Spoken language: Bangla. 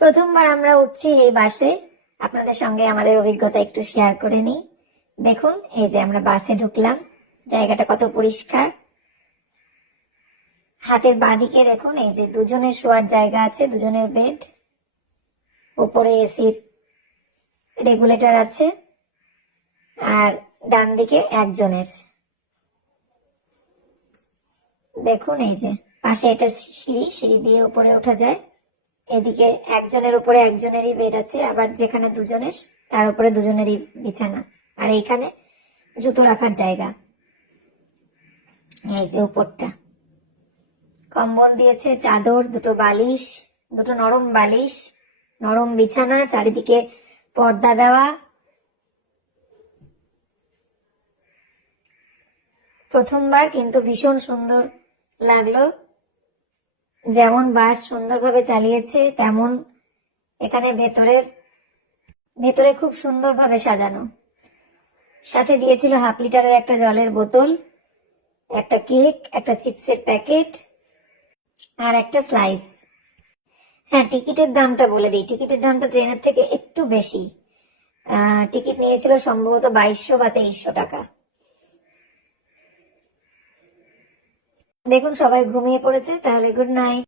প্রথমবার আমরা উঠছি এই বাসে, আপনাদের সঙ্গে আমাদের অভিজ্ঞতা একটু শেয়ার করে নিই। দেখুন, এই যে আমরা বাসে ঢুকলাম, জায়গাটা কত পরিষ্কার। হাতের বাঁদিকে দেখুন, এই যে দুজনের শোয়ার জায়গা আছে, দুজনের বেড, উপরে এসির রেগুলেটর আছে, আর ডান দিকে একজনের। দেখুন এই যে পাশে এটা সিঁড়ি, সিঁড়ি দিয়ে উপরে ওঠা যায়। এদিকে একজনের উপরে একজনেরই বেড আছে, আবার যেখানে দুজনের তার উপরে দুজনেরই বিছানা, আর এইখানে জুতো রাখার জায়গা। এই যে উপরটা কম্বল দিয়েছে, চাদর, দুটো বালিশ, দুটো নরম বালিশ, নরম বিছানা, চারিদিকে পর্দা দেওয়া। প্রথমবার কিন্তু ভীষণ সুন্দর লাগলো। যেমন বাস সুন্দরভাবে চালিয়েছে, তেমন এখানে ভেতরে খুব সুন্দরভাবে সাজানো। সাথে দিয়েছিল 1/2 লিটারের একটা জলের বোতল, একটা কেক, একটা চিপসের প্যাকেট, আর একটা স্লাইস। হ্যাঁ, টিকিটের দামটা বলে দিই। টিকিটের দামটা ট্রেনের থেকে একটু বেশি। টিকিট নিয়েছিল সম্ভবত 2200 বা 2300 টাকা। দেখুন সবাই ঘুমিয়ে পড়েছে, তাহলে গুড নাইট।